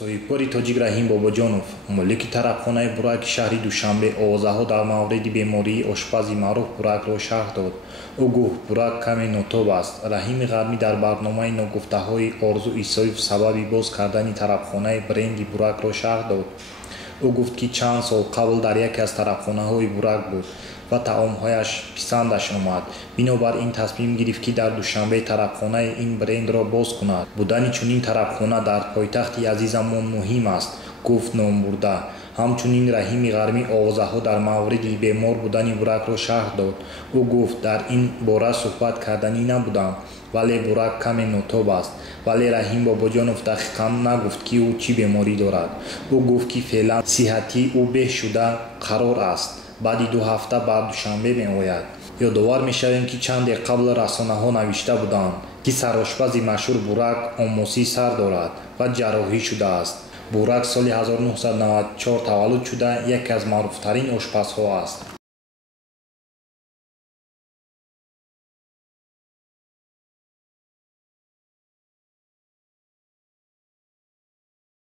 соҳибкори тоҷик Раҳим Бобоҷонов, молики тарабхонаи бураки шаҳри Душанбе овозаҳо дар мавриди бемории ошпази маъруф буракро шарҳ дод. Ӯ гуфт бурак каме нотоб аст. Раҳими Ғармӣ дар барномаи ногуфтаҳои Орзу Исоев сабаби боз кардани тарабхонаи бренди буракро шарҳ дод. Ӯ гуфт ки чанд сол қабл дар яке аз тарабхонаҳои бурак буд ва таомҳояш писандаш омад. Бинобар ин тасмим гирифт ки дар Душанбе тарабхонаи ин брендро боз кунад. Будани чунин тарабхона дар пойтахти азизамон муҳим аст, гуфт номбурда. Ҳамчунин Раҳими Ғармӣ овозаҳо дар мавриди бемор будани буракро шарҳ дод. Ӯ гуфт дар ин бора суҳбат карданӣ набудам, вале бурак каме нотоб аст. Вале Раҳим Бобоҷонов дақиқан нагуфт ки ӯ чӣ беморӣ дорад. Ӯ гуфт ки феълан сиҳати ӯ беҳ шуда қарор аст. Баъди 2 ҳафта ба Душанбе меояд. Ёдовар мешавем ки чанде қабл расонаҳо навишта буданд ки сарошпази машҳур бурак оммосӣ сар дорад ва ҷарроҳӣ шудааст. Бурак соли 1994 таваллуд шуда яке аз маъруфтарин ошпазҳо аст.